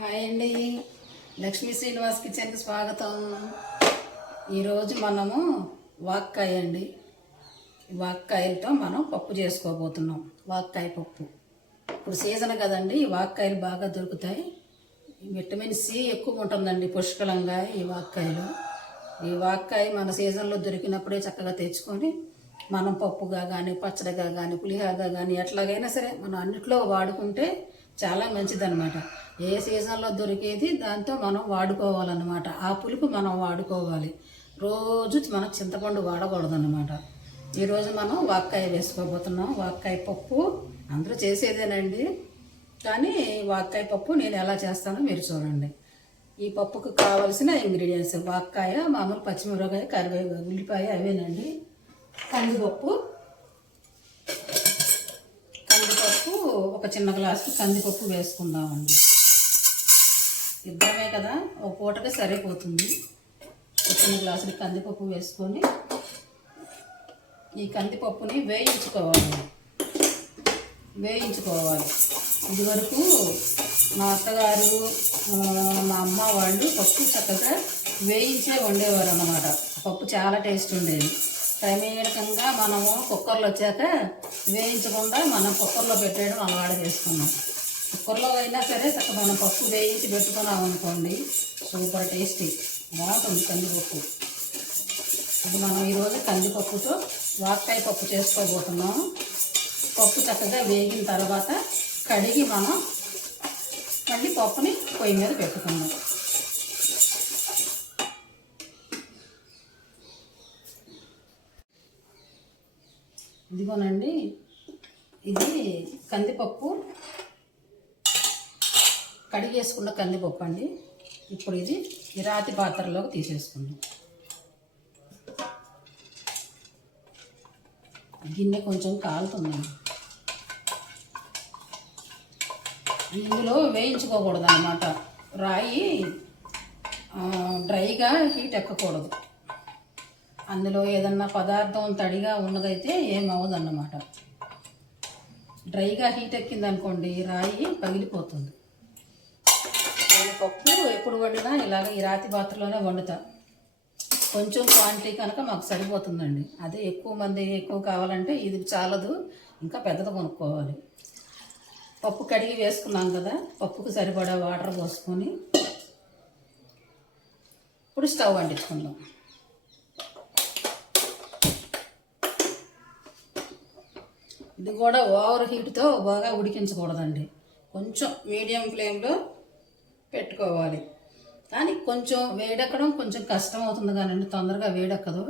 Hi అండి, లక్ష్మీ శ్రీనివాస్ కిచెన్కి స్వాగతం. ఈరోజు మనము వాక్కాయ అండి, వాక్కాయలతో మనం పప్పు చేసుకోబోతున్నాం. వాక్కాయ పప్పు ఇప్పుడు సీజన్ కదండి, వాక్కాయలు బాగా దొరుకుతాయి. విటమిన్ సి ఎక్కువ ఉంటుందండి పుష్కలంగా ఈ వాక్కాయలో. ఈ వాక్కాయ మన సీజన్లో దొరికినప్పుడే చక్కగా తెచ్చుకొని మనం పప్పుగా కానీ పచ్చడిగా కానీ పులిహారగా కానీ ఎట్లాగైనా సరే మనం అన్నిట్లో వాడుకుంటే చాలా మంచిదన్నమాట. ఏ సీజన్లో దొరికేది దాంతో మనం వాడుకోవాలన్నమాట. ఆ పులుపు మనం వాడుకోవాలి. రోజు మనం చింతపండు వాడకూడదన్నమాట. ఈరోజు మనం వాక్కాయ వేసుకోబోతున్నాం. వాక్కాయ పప్పు అందరూ చేసేదేనండి, కానీ వాక్కాయ పప్పు నేను ఎలా చేస్తానో మీరు చూడండి. ఈ పప్పుకు కావలసిన ఇంగ్రీడియంట్స్ వాక్కాయ, మామూలు పచ్చిమిరపకాయ, కరివేపాకు, ఉల్లిపాయ అవేనండి. కందిపప్పు ఒక చిన్న గ్లాసు కందిపప్పు వేసుకుందామండి. ఇద్దరమే కదా, ఒక పూటకి సరిపోతుంది. ఒక చిన్న గ్లాసులు కందిపప్పు వేసుకొని ఈ కందిపప్పుని వేయించుకోవాలి. ఇదివరకు మా అత్తగారు, మా అమ్మ వాళ్ళు పప్పు చక్కగా వేయించే వండేవారు అన్నమాట. పప్పు చాలా టేస్ట్ ఉండేది. క్రమేణకంగా మనము కుక్కర్లో వచ్చాక వేయించకుండా మనం కుక్కర్లో పెట్టేయడం అలవాటు చేసుకున్నాం. కుక్కర్లో అయినా సరే చక్కగా మనం పప్పు వేయించి పెట్టుకున్నాం అనుకోండి, సూపర్ టేస్టీ బాగుంటుంది కందిపప్పు. ఇది మనం ఈరోజు కందిపప్పుతో వాక్కాయ పప్పు చేసుకోబోతున్నాం. పప్పు చక్కగా వేగిన తర్వాత కడిగి మనం మళ్ళీ పప్పుని పొయ్యి మీద పెట్టుకున్నాం. ఇదిగోనండి, ఇది కందిపప్పు, కడిగేసుకున్న కందిపప్పు అండి. ఇప్పుడు ఇది ఈ రాతి పాత్రలోకి తీసేసుకుందాం. గిన్నె కొంచెం కాలుతుందండి. ఇందులో వేయించుకోకూడదు అన్నమాట. రాయి డ్రైగా హీట్ ఎక్కకూడదు. అందులో ఏదన్నా పదార్థం తడిగా ఉన్నదైతే ఏమవ్వదు అన్నమాట. డ్రైగా హీట్ ఎక్కిందనుకోండి రాయి పగిలిపోతుంది. నేను పప్పు ఎప్పుడు వండినా ఇలాగ ఈ రాతి పాత్రలోనే వండుతా. కొంచెం క్వాంటిటీ కనుక మాకు సరిపోతుందండి. అదే ఎక్కువ మంది ఎక్కువ కావాలంటే ఇది చాలదు, ఇంకా పెద్దది కొనుక్కోవాలి. పప్పు కడిగి వేసుకున్నాం కదా, పప్పుకు సరిపడా వాటర్ పోసుకొని ఇప్పుడు స్టవ్ అంటించుకుందాం. ఇది కూడా ఓవర్ హీట్తో బాగా ఉడికించకూడదండి. కొంచెం మీడియం ఫ్లేమ్లో పెట్టుకోవాలి. కానీ కొంచెం వేడెక్కడం కొంచెం కష్టం అవుతుంది, కానీ తొందరగా వేడెక్కదు.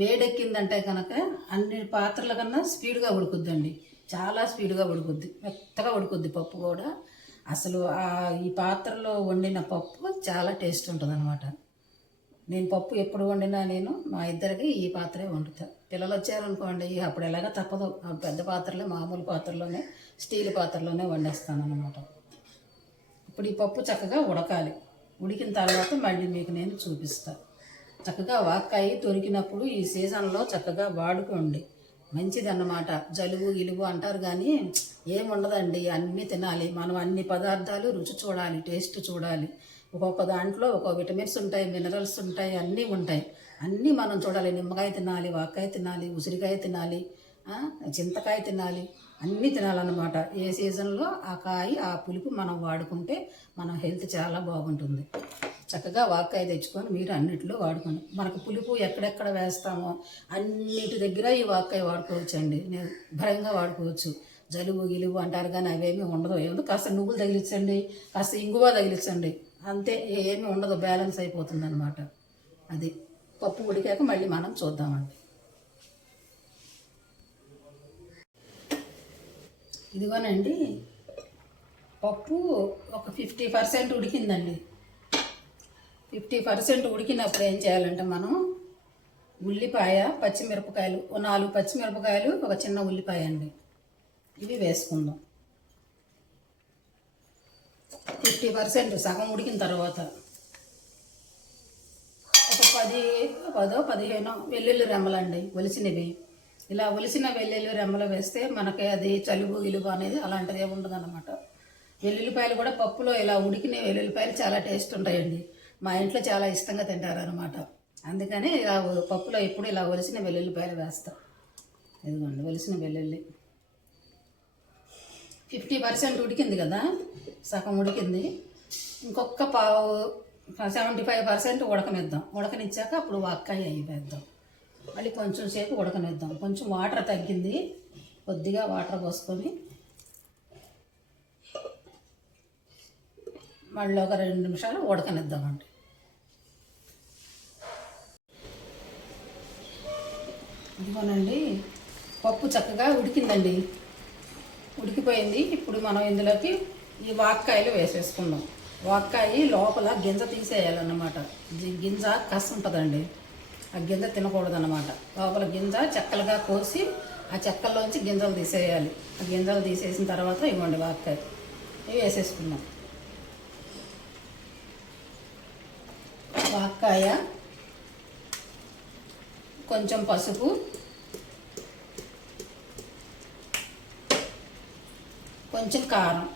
వేడెక్కిందంటే కనుక అన్ని పాత్రల కన్నా స్పీడ్గా ఉడుకుద్దండి. చాలా స్పీడ్గా ఉడుకుద్ది, మెత్తగా ఉడుకుద్ది పప్పు కూడా. అసలు ఈ పాత్రలో వండిన పప్పు చాలా టేస్ట్ ఉంటుంది అనమాట. నేను పప్పు ఎప్పుడు వండినా నేను మా ఇద్దరికి ఈ పాత్రే వండుతా. పిల్లలు వచ్చారనుకోండి అప్పుడు ఎలాగ తప్పదు, పెద్ద పాత్రలో మామూలు పాత్రలోనే స్టీల్ పాత్రలోనే వండేస్తాను అన్నమాట. ఇప్పుడు ఈ పప్పు చక్కగా ఉడకాలి. ఉడికిన తర్వాత మళ్ళీ మీకు నేను చూపిస్తాను. చక్కగా వాక్కాయ దొరికినప్పుడు ఈ సీజన్లో చక్కగా వాడుకోండి, మంచిదన్నమాట. జలుబు గిలుబు అంటారు కానీ ఏముండదండి, అన్నీ తినాలి మనం. అన్ని పదార్థాలు రుచి చూడాలి, టేస్ట్ చూడాలి. ఒక్కొక్క దాంట్లో ఒక్కొక్క విటమిన్స్ ఉంటాయి, మినరల్స్ ఉంటాయి, అన్నీ ఉంటాయి. అన్నీ మనం చూడాలి. నిమ్మకాయ తినాలి, వాక్కాయ తినాలి, ఉసిరికాయ తినాలి, చింతకాయ తినాలి, అన్నీ తినాలన్నమాట. ఏ సీజన్లో ఆ కాయ ఆ పులుపు మనం వాడుకుంటే మన హెల్త్ చాలా బాగుంటుంది. చక్కగా వాక్కాయ తెచ్చుకొని మీరు అన్నిటిలో వాడుకోండి. మనకు పులుపు ఎక్కడెక్కడ వేస్తామో అన్నిటి దగ్గర ఈ వాక్కాయ వాడుకోవచ్చండి. భరంగా వాడుకోవచ్చు. జలుబు గిలుబు అంటారు కానీ అవేమీ ఉండదు. ఏముందో కాస్త నువ్వులు తగిలించండి, కాస్త ఇంగువ తగిలించండి, అంతే. ఏమీ ఉండదు, బ్యాలెన్స్ అయిపోతుంది అనమాట. అది పప్పు ఉడికాక మళ్ళీ మనం చూద్దామండి. ఇదిగోనండి, పప్పు ఒక 50% ఉడికిందండి. 50% ఉడికినప్పుడు ఏం చేయాలంటే మనం ఉల్లిపాయ, పచ్చిమిరపకాయలు, 4 పచ్చిమిరపకాయలు, ఒక చిన్న ఉల్లిపాయ అండి, ఇవి వేసుకుందాం. 50% సగం ఉడికిన తర్వాత ఒక 10-15 వెల్లుల్లి రెమ్మలండి, ఒలిసినవి. ఇలా ఒలిసిన వెల్లుల్లి రెమ్మలు వేస్తే మనకి అది జలుబు గిలుబు అనేది అలాంటిది ఏమి ఉండదు అన్నమాట. వెల్లుల్లిపాయలు కూడా పప్పులో ఇలా ఉడికిన వెల్లుల్లిపాయలు చాలా టేస్ట్ ఉంటాయండి. మా ఇంట్లో చాలా ఇష్టంగా తింటారనమాట. అందుకని ఇలా పప్పులో ఎప్పుడు ఇలా ఒలిసిన వెల్లుల్లిపాయలు వేస్తాం. ఇదిగోండి ఒలిసిన వెల్లుల్లి 50% ఉడికింది కదా, సగం ఉడికింది. ఇంకొక 75% ఉడకనిద్దాం. ఉడకనిచ్చాక అప్పుడు వాక్కాయ వేద్దాం. మళ్ళీ కొంచెం సేపు ఉడకనిద్దాం. కొంచెం వాటర్ తగ్గింది, కొద్దిగా వాటర్ పోసుకొని మళ్ళీ ఒక 2 నిమిషాలు ఉడకనిద్దామండి. ఇదిగోనండి పప్పు చక్కగా ఉడికిందండి, ఉడికిపోయింది. ఇప్పుడు మనం ఇందులోకి ఈ వాక్కాయలు వేసేసుకుందాం. వాక్కాయ లోపల గింజ తీసేయాలన్నమాట. గింజ కసి ఉంటుందండి, ఆ గింజ తినకూడదన్నమాట. లోపల గింజ చెక్కలుగా కోసి ఆ చెక్కల్లోంచి గింజలు తీసేయాలి. ఆ గింజలు తీసేసిన తర్వాత ఇవ్వండి వాక్కాయ ఇవి వేసేసుకుందాం. వాక్కాయ, కొంచెం పసుపు, కొంచెం కారం,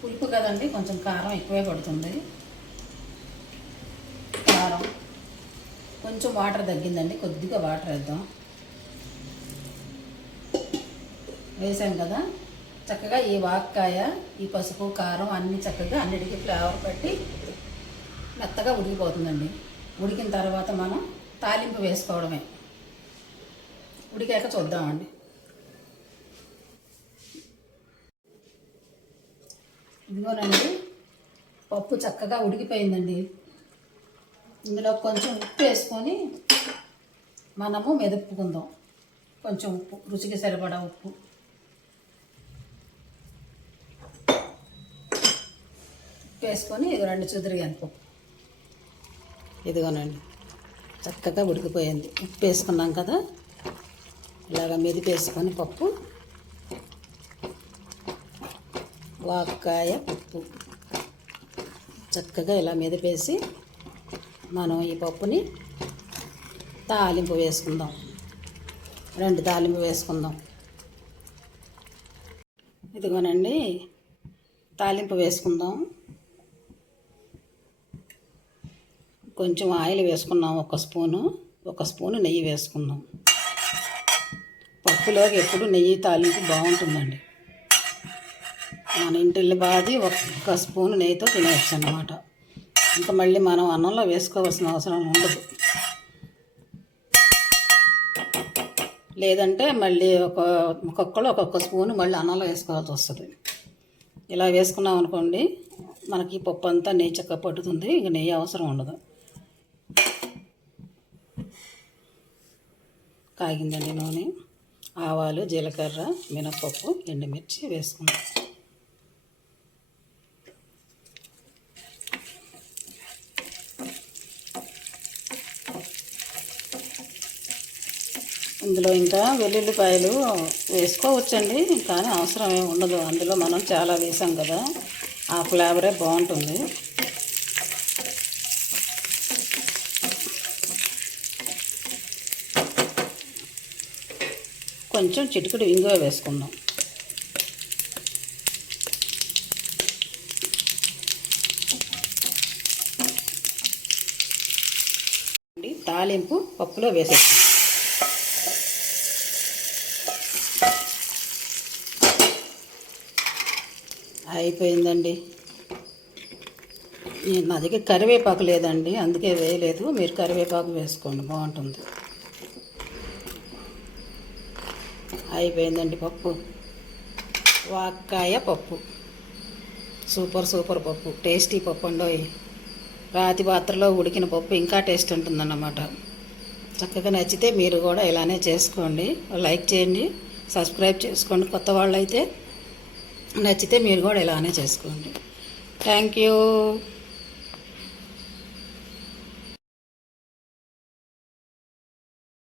పులుపు కదండి కొంచెం కారం ఎక్కువే పడుతుంది. కారం, కొంచెం వాటర్ తగ్గిందండి, కొద్దిగా వాటర్ వేద్దాం. వేసాం కదా, చక్కగా ఈ వాక్కాయ, ఈ పసుపు కారం అన్నీ చక్కగా అన్నిటికీ ఫ్లేవర్ పట్టి మెత్తగా ఉడికిపోతుందండి. ఉడికిన తర్వాత మనం తాలింపు వేసుకోవడమే. ఉడికాక చూద్దామండి. ఇదిగోనండి పప్పు చక్కగా ఉడికిపోయిందండి. ఇందులో కొంచెం ఉప్పు వేసుకొని మనము మెదుపుకుందాం. కొంచెం ఉప్పు, రుచికి సరిపడా ఉప్పు. వేసుకొని ఇది 2 చుదిరిగాను పప్పు. ఇదిగోనండి చక్కగా ఉడికిపోయింది. ఉప్పు వేసుకున్నాం కదా, ఇలాగ మెదిపేసుకొని పప్పు, వాక్కాయ పప్పు చక్కగా ఇలా మెదిపేసి మనం ఈ పప్పుని తాలింపు వేసుకుందాం. 2 తాలింపు వేసుకుందాం. ఇదిగోనండి తాలింపు వేసుకుందాం. కొంచెం ఆయిల్ వేసుకున్నాం, 1 స్పూను నెయ్యి వేసుకుందాం. పప్పులోకి ఎప్పుడు నెయ్యి తాలింపు బాగుంటుందండి. మన ఇంటిల్లి బాది 1 స్పూను నెయ్యితో తినేయచ్చు అన్నమాట. ఇంకా మళ్ళీ మనం అన్నంలో వేసుకోవాల్సిన అవసరం ఉండదు. లేదంటే మళ్ళీ ఒక్కొక్కరు 1 స్పూను మళ్ళీ అన్నంలో వేసుకోవాల్సి వస్తుంది. ఇలా వేసుకున్నాం అనుకోండి, మనకి పప్పు అంతా నెయ్యి చక్కగా పట్టుతుంది. ఇంక నెయ్యి అవసరం ఉండదు. కాగిందండి నూనె. ఆవాలు, జీలకర్ర, మినపప్పు, ఎండుమిర్చి వేసుకుందాం. ఇందులో ఇంకా వెల్లుల్లిపాయలు వేసుకోవచ్చండి, కానీ అవసరం ఏమి ఉండదు. అందులో మనం చాలా వేసాం కదా, ఆ ఫ్లేవరే బాగుంటుంది. కొంచెం చిటికెడు ఇంగువ వేసుకుందాం. తాలింపు పప్పులో వేసేస్తాం. అయిపోయిందండి. నా దగ్గర కరివేపాకు లేదండి, అందుకే వేయలేదు. మీరు కరివేపాకు వేసుకోండి, బాగుంటుంది. అయిపోయిందండి పప్పు, వాక్కాయ పప్పు. సూపర్ పప్పు, టేస్టీ పప్పు అండి. రాతి పాత్రలో ఉడికిన పప్పు ఇంకా టేస్ట్ ఉంటుందన్నమాట. చక్కగా నచ్చితే మీరు కూడా ఇలానే చేసుకోండి. లైక్ చేయండి, సబ్స్క్రైబ్ చేసుకోండి. కొత్త వాళ్ళు అయితే నచ్చితే మీరు కూడా ఇలానే చేసుకోండి. Thank you.